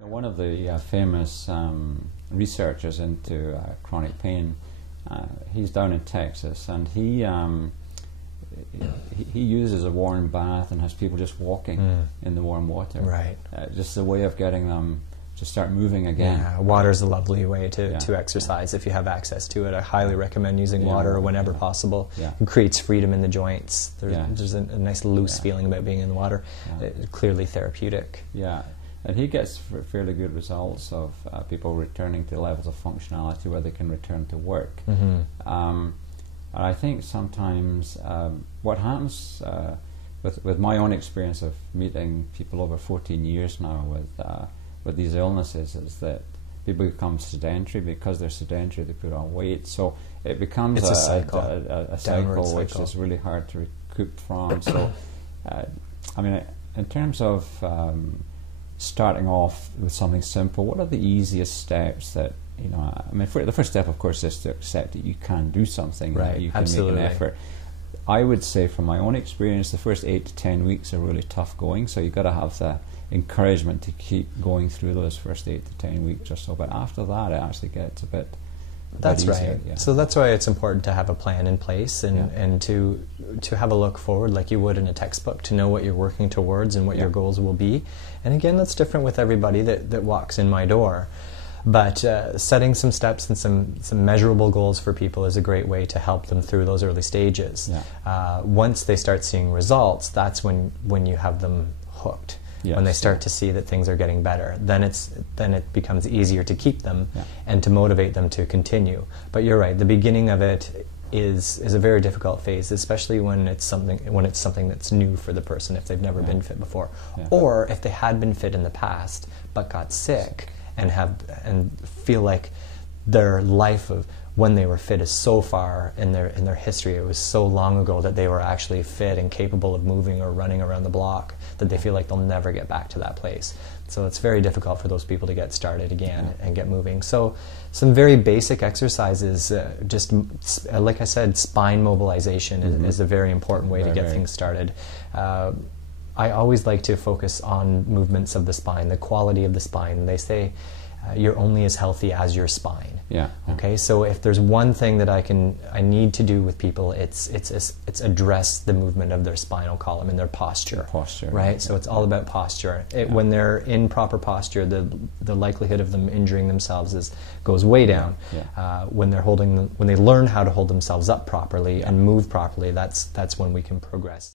One of the famous researchers into chronic pain, he's down in Texas, and he uses a warm bath and has people just walking in the warm water. Right. Just a way of getting them to start moving again. Yeah, water's a lovely way to exercise if you have access to it. I highly recommend using water whenever possible. Yeah. It creates freedom in the joints. There's a nice loose feeling about being in the water. Clearly therapeutic. Yeah. And he gets fairly good results of people returning to levels of functionality where they can return to work. And I think sometimes what happens with my own experience of meeting people over 14 years now with these illnesses is that people become sedentary. Because they're sedentary, they put on weight. So it becomes a cycle which is really hard to recoup from. So, I mean, in terms of starting off with something simple, what are the easiest steps that, I mean, the first step, of course, is to accept that you can do something, right? You can Absolutely. make an effort. I would say, from my own experience, the first 8 to 10 weeks are really tough going, so you've got to have the encouragement to keep going through those first 8 to 10 weeks or so, but after that it actually gets a bit That's easier, right. yeah. So that's why it's important to have a plan in place and to have a look forward like you would in a textbook, to know what you're working towards and what your goals will be. And again, that's different with everybody that walks in my door. But setting some steps and some measurable goals for people is a great way to help them through those early stages. Once they start seeing results, that's when you have them hooked. When they start to see that things are getting better, then it becomes easier to keep them and to motivate them to continue. But you're right, the beginning of it is a very difficult phase, especially when it's something that's new for the person, if they've never been fit before, or if they had been fit in the past but got sick and feel like their life of when they were fit is so far in their history, it was so long ago that they were actually fit and capable of moving or running around the block, that they feel like they'll never get back to that place. So it's very difficult for those people to get started again and get moving. So some very basic exercises, just like I said, spine mobilization is a very important way to get things started. I always like to focus on movements of the spine, the quality of the spine. They say you're only as healthy as your spine. Okay, so if there's one thing that I need to do with people, it's address the movement of their spinal column and their posture. Right? So it's all about posture. When they're in proper posture, the likelihood of them injuring themselves goes way down. When they learn how to hold themselves up properly and move properly, that's when we can progress.